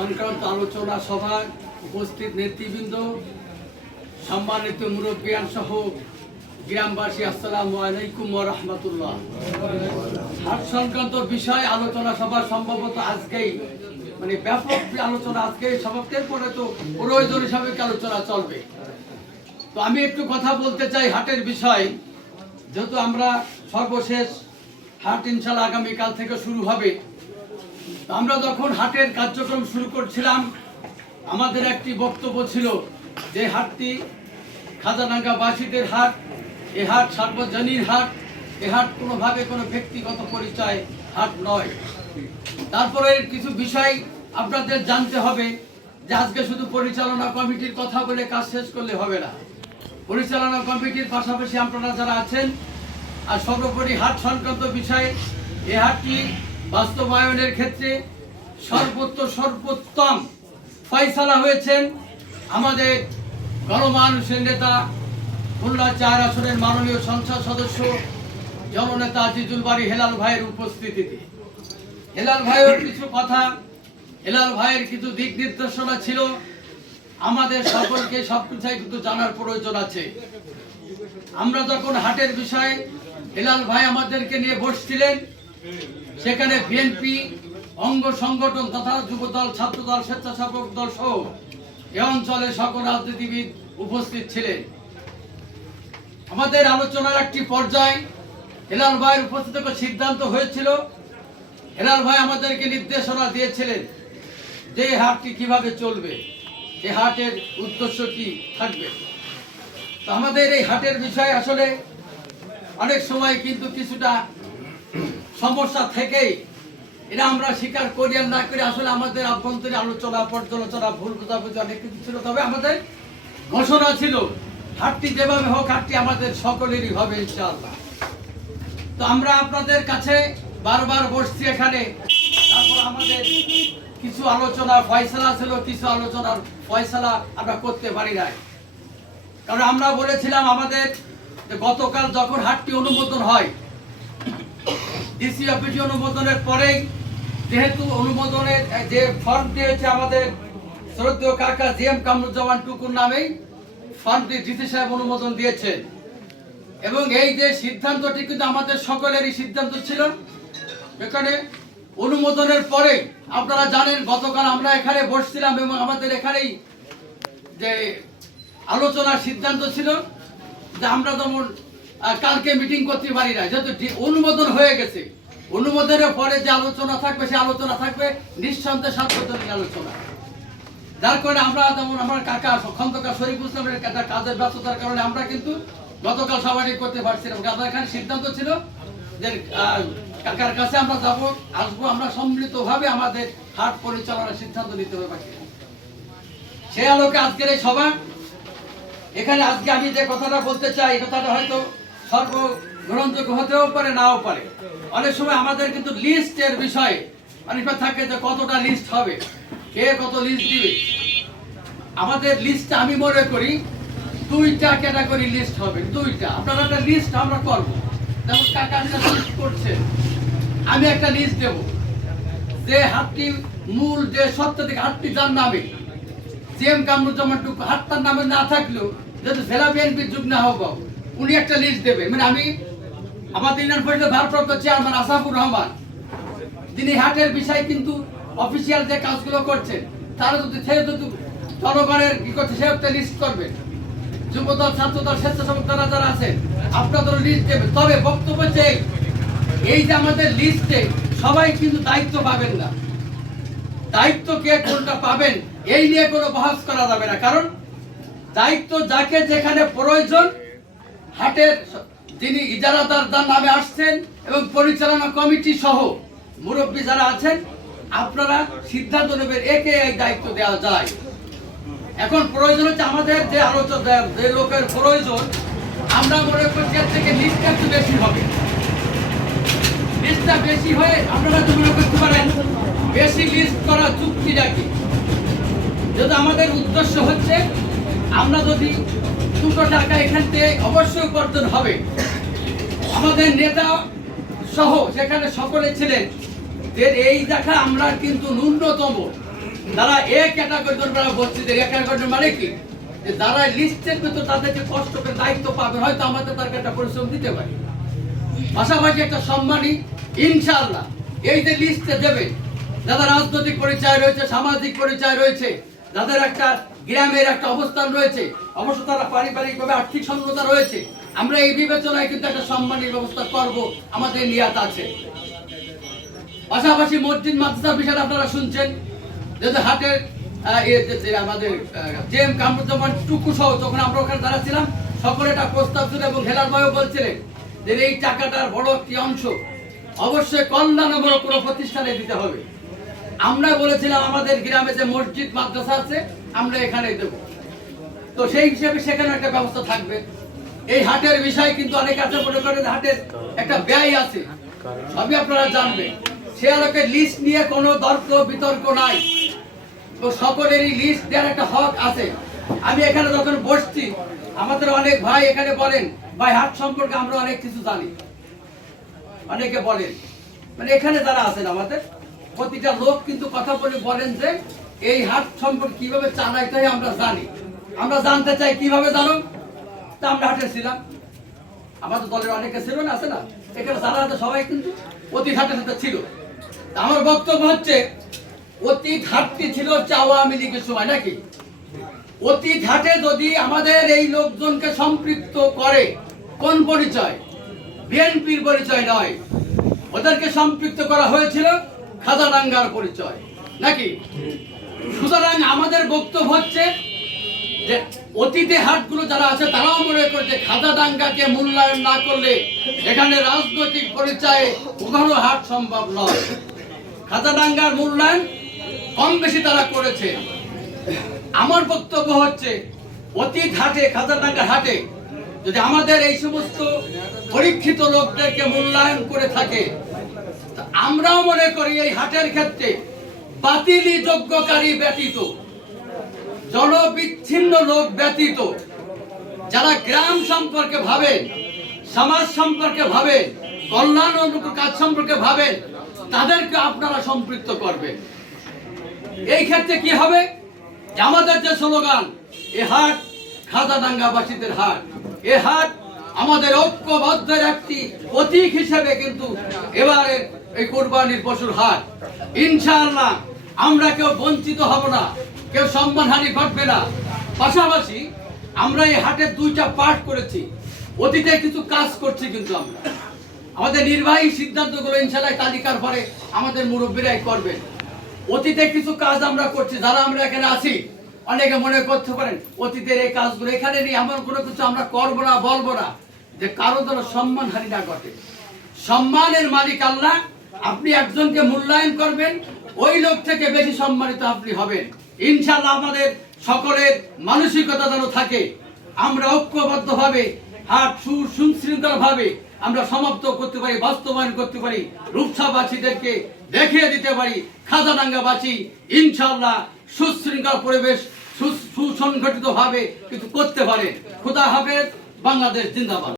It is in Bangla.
সংক্রান্ত আলোচনা সভায় উপস্থিত নেতৃবৃন্দ, সম্মানিত মুরব্বিয়ান সহ গ্রামবাসী, আসসালামু আলাইকুম ওয়া রাহমাতুল্লাহ। হাট সংক্রান্ত বিষয় আলোচনা সভা সম্ভবত আজকেই ব্যাপক আলোচনা আজকেই সমাপ্তের পরে তো প্রয়োজন হিসাবে আলোচনা চলবে। তো আমি একটু কথা বলতে চাই হাটের বিষয়, যেহেতু আমরা সর্বশেষ হাট ইনশাআল্লাহ আগামীকাল থেকে শুরু হবে। আমরা যখন হাটের কার্যক্রম শুরু করছিলাম, আমাদের একটি বক্তব্য ছিল যে হাটটি খাজানাঙ্গাবাসীদের হাট, এ হাট সার্বজনীন হাট, এ হাট কোনোভাবে কোনো ব্যক্তিগত পরিচয় হাট নয়। তারপরে কিছু বিষয় আপনাদের জানতে হবে যে আজকে শুধু পরিচালনা কমিটির কথা বলে কাজ শেষ করলে হবে না। পরিচালনা কমিটির পাশাপাশি আপনারা যারা আছেন আর সর্বোপরি হাট সংক্রান্ত বিষয়ে এ হাটটি বাস্তবায়নের ক্ষেত্রে সর্বোত্তম ফয়সালা হয়েছেন আমাদের গণমানুষের নেতা, খুলনা 4 আসনের মাননীয় সংসদ সদস্য জননেতা আজিজুল বারী হেলাল ভাইয়ের উপস্থিতিতে। হেলাল ভাইয়ের কিছু কথা, হেলাল ভাইয়ের কিছু দিক নির্দেশনা ছিল, আমাদের সকলকে সবকিছুই কিন্তু জানার প্রয়োজন আছে। আমরা যখন হাটের বিষয়ে হেলাল ভাই আমাদেরকে নিয়ে বসছিলেন, সেখানে বিএনপি অঙ্গ সংগঠন তথা যুবদল, ছাত্রদল, স্বেচ্ছাসেবক দল সহ এ অঞ্চলের সকল রাজনীতিবিদ উপস্থিত ছিলেন। আমাদের আলোচনার একটি পর্যায়ে হেলাল ভাইয়ের উপস্থিতিতে সিদ্ধান্ত হয়েছিল, হেলাল ভাই আমাদেরকে নির্দেশনা দিয়েছিলেন যে হাটটি কিভাবে চলবে, এই হাটের উদ্দেশ্য কি থাকবে। তো আমাদের এই হাটের বিষয় আসলে অনেক সময় কিন্তু কিছুটা সমস্যা থেকেই, এটা আমরা স্বীকার করি আর না করি, আসলে আমাদের আভ্যন্তরীণ আলোচনা পর্যালোচনা ভুল বোঝাবুঝি অনেক কিছু ছিল। তবে আমাদের ঘোষণা ছিল হাটটি যেভাবে হোক হাটটি আমাদের সকলেরই হবে ইনশাআল্লাহ। তো আমরা আপনাদের কাছে বারবার বসছি এখানে, তারপর আমাদের কিছু আলোচনা ফয়সালা ছিল, কিছু আলোচনার ফয়সালা আমরা করতে পারি নাই। কারণ আমরা বলেছিলাম আমাদের গতকাল যখন হাটটি অনুমোদন হয়, ডিসি অফিস অনুমোদনের পরেই, যেহেতু অনুমোদনের যে ফর্ম দিয়েছে আমাদের শ্রদ্ধেয় কাকা জিএম কামরুজ্জামান টুকুর নামেই ফর্মটি ডিসি সাহেব অনুমোদন দিয়েছেন। এবং এই যে সিদ্ধান্তটি কিন্তু আমাদের সকলেরই সিদ্ধান্ত ছিল। এখানে অনুমোদনের পরে আপনারা জানেন গতকাল আমরা এখানে বসছিলাম এবং আমাদের এখানেই যে আলোচনার সিদ্ধান্ত ছিল যে আমরা যেমন কালকে মিটিং করতে পারি না, যেহেতু অনুমোদন হয়ে গেছে। অনুমোদনের পরে যে আলোচনা থাকবে সে আলোচনা থাকবে নিঃসন্দেহে সার্বজনীন আলোচনা। যার কারণে আমরা যেমন আমার কাকা খন্দকার শরীফুল ইসলামের একটা কাজের ব্যস্ততার কারণে আমরা কিন্তু গতকাল সবাই করতে পারছিলাম। এখানে সিদ্ধান্ত ছিল যে কাকার কাছে আমরা যাবো, আসবো, আমরা সম্মিলিতভাবে আমাদের হাট পরিচালনার সিদ্ধান্ত নিতে হবে। সেই আলোকে আজকের এই সভা। এখানে আজকে আমি যে কথাটা বলতে চাই, এই কথাটা হয়তো সর্বগ্রহণযোগ্য হতেও পারে, নাও পারে। অনেক সময় আমাদের কিন্তু লিস্টের বিষয়ে অনেকটা থাকে যে কতটা লিস্ট হবে, কে কত লিস্ট দিবে। আমাদের লিস্টটা আমি মনে করি 2টা ক্যাটাগরি লিস্ট হবে, 2টা। আপনারা একটা লিস্ট আমরা করবো, যেমন কাকা লিস্ট করছে, আমি একটা লিস্ট দেব যে হাটটি মূল যে সত্য থেকে হাটটি যার নামে জিএম কামরুজ্জামান টুকু, হাটটার নামে না থাকলেও যেহেতু জেলা বিএনপির যুগ্ম আহ্বায়ক, উনি একটা লিস্ট দেবেন। আমি আমাদের ইউনিয়ন পরিষদের ভারপ্রাপ্ত চেয়ারম্যান আসাফুর রহমান, তিনি হাটের বিষয় কিন্তু অফিসিয়াল যে কাজগুলো করছেন, তারা যদি জনগণের কি করছে সে একটা লিস্ট করবেন। যুবদল, ছাত্রদল, স্বেচ্ছাসেবক যারা যারা আছেন আপনাদের লিস্ট দেবেন। তবে বক্তব্য যে এই যে আমাদের লিস্টে সবাই কিন্তু দায়িত্ব পাবেন না, দায়িত্ব কে কোনটা পাবেন এই নিয়ে কোনো বহস করা যাবে না। কারণ দায়িত্ব যাকে যেখানে প্রয়োজন, হাটের যিনি ইজারাদার যার নামে আসছেন এবং পরিচালনা কমিটি সহ মুরব্বী যারা আছেন, আপনারা সিদ্ধান্ত নেবেন একে এই দায়িত্ব দেওয়া যায়। এখন প্রয়োজন হচ্ছে আমাদের যে আলোচনা, যে লোকের প্রয়োজন, আমরা মনে করছি এর থেকে লিস্টটা একটু বেশি হবে। লিস্টটা বেশি হয়ে আপনারা তো মনে করতে পারেন বেশি লিস্ট করা চুক্তিটা কি। যদি আমাদের উদ্দেশ্য হচ্ছে আমরা যদি 2 টাকা এখান থেকে অবশ্যই উপার্জন হবে। আমাদের নেতা সহ সেখানে সকলে ছিলেন যে এই দেখা আমরা কিন্তু ন্যূনতম তারা এ ক্যাটাগরি বস্তিদের এ ক্যাটাগরি মানে কি, যে যারা লিস্টের ভিতর তাদেরকে কষ্ট করে দায়িত্ব পাবে, হয়তো আমাদের তার একটা পরিশ্রম দিতে পারি, পাশাপাশি একটা সম্মানী ইনশাআল্লাহ এই যে লিস্টে দেবে, যাদের রাজনৈতিক পরিচয় রয়েছে, সামাজিক পরিচয় রয়েছে, যাদের একটা গ্রামের একটা অবস্থান রয়েছে, অবশ্য তারা পারিবারিকভাবে আর্থিক সন্ন্যতা রয়েছে, আমরা এই বিবেচনায় কিন্তু একটা সম্মানের ব্যবস্থা করব, আমাদের নিয়াত আছে। পাশাপাশি মসজিদ মাদ্রাসার বিষয়টা আপনারা শুনছেন, যে হাটের আমাদের জেএম কামরুজ্জামান টুকু সহ যখন আমরা ওখানে দাঁড়াচ্ছিলাম, সকলে একটা প্রস্তাব ছিল এবং হেলাল ভাইও বলছিলেন যে এই টাকাটার বড় একটি অংশ অবশ্যই কল্যাণমূলক কোনো প্রতিষ্ঠানে দিতে হবে। আমরা বলেছিলাম আমাদের গ্রামে যে মসজিদ মাদ্রাসা আছে আমরা এখানে দেব, তো সেই হিসেবে সেখানে একটা ব্যবস্থা থাকবে। এই হাটের বিষয় কিন্তু অনেক আছে, মনে করেন হাটের একটা ব্যয় আছে, সবই আপনারা জানবেন। সে আলোকে লিস্ট নিয়ে কোনো তর্ক বিতর্ক নাই, তো সকলেরই লিস্ট দেওয়ার একটা হক আছে। আমি এখানে যখন বসছি, আমাদের অনেক ভাই এখানে বলেন ভাই হাট সম্পর্কে আমরা অনেক কিছু জানি, অনেকে বলেন, মানে এখানে যারা আছেন আমাদের প্রতিটা লোক কিন্তু কথা বলে বলেন যে এই হাট সম্পর্কে কিভাবে চালাইতে হয় আমরা জানি, আমরা জানতে চাই কিভাবে জানো। তা আমরা হাটে ছিলাম, আমাদের দলের অনেকে ছিল না, আছে না এখানে যারা আছে সবাই কিন্তু অতীত হাটের সাথে ছিল। আমার বক্তব্য হচ্ছে অতীত হাটটি ছিল আওয়ামী লীগের সময়, নাকি অতীত হাটে যদি আমাদের এই লোকজনকে সম্পৃক্ত করে, কোন পরিচয়, বিএনপির পরিচয় নয়, ওদেরকে সম্পৃক্ত করা হয়েছিল খাজাডাঙ্গার পরিচয়, নাকি? সুতরাং আমাদের বক্তব্য হচ্ছে যে অতীতে হাটগুলো যারা আছে তারাও মনে করে যে খাজাডাঙ্গাকে মূল্যায়ন না করলে এখানে রাজনৈতিক পরিচয়ে কখনো হাট সম্ভব নয়। খাজাডাঙ্গার মূল্যায়ন কম বেশি তারা করেছে। আমার বক্তব্য হচ্ছে অতীত হাটে, খাজাডাঙ্গার হাটে যদি আমাদের এই সমস্ত পরীক্ষিত লোকদেরকে মূল্যায়ন করে থাকে, আমরাও মনে করি এই হাটের ক্ষেত্রে বাতিলি যোগ্যকারী ব্যতীত, জনবিচ্ছিন্ন লোক ব্যতীত, যারা গ্রাম সম্পর্কে ভাবেন, সমাজ সম্পর্কে ভাবেন, কল্যাণমূলক কাজ সম্পর্কে ভাবেন, তাদেরকে আপনারা সম্পৃক্ত করবেন। এই ক্ষেত্রে কি হবে, আমাদের যে স্লোগান এ হাট খাজাডাঙ্গাবাসীদের হাট, এ হাট আমাদের ঐক্যবদ্ধের একটি প্রতীক হিসেবে কিন্তু এবারে এই কোরবানির পশুর হাট। ইনশাআল্লাহ আমরা কেউ বঞ্চিত হব না, কেউ সম্মানহানি ঘটবে না। পাশাপাশি আমরা এই হাটের দুইটা পার্ট করেছি, অতীতে কিছু কাজ করছি, কিন্তু আমরা আমাদের নির্বাহী সিদ্ধান্তগুলো ইনশাআল্লাহ তালিকার পরে আমাদের মুরব্বীরাই করবেন। অতীতে কিছু কাজ আমরা করছি, যারা আমরা এখানে আছি অনেকে মনে করতে পারেন অতীতের এই কাজগুলো এখানে নিয়ে এমন কোনো কিছু আমরা করবো না, বলবো না, যে কারো যেন সম্মানহানি না ঘটে। সম্মানের মালিক আল্লাহ, আপনি একজনকে মূল্যায়ন করবেন, ওই লোক থেকে বেশি সম্মানিত আপনি হবেন। ইনশাআল্লাহ আমাদের সকলের মানসিকতা যেন থাকে, আমরা ঐক্যবদ্ধভাবে হাট সুশৃঙ্খল ভাবে আমরা সমাপ্ত করতে পারি, বাস্তবায়ন করতে পারি, রূপসাবাসীদেরকে দেখিয়ে দিতে পারি খাজাডাঙ্গাবাসী ইনশাআল্লাহ সুশৃঙ্খল পরিবেশ সুসংগঠিত ভাবে কিছু করতে পারে। খোদা হাফেজ, বাংলাদেশ জিন্দাবাদ।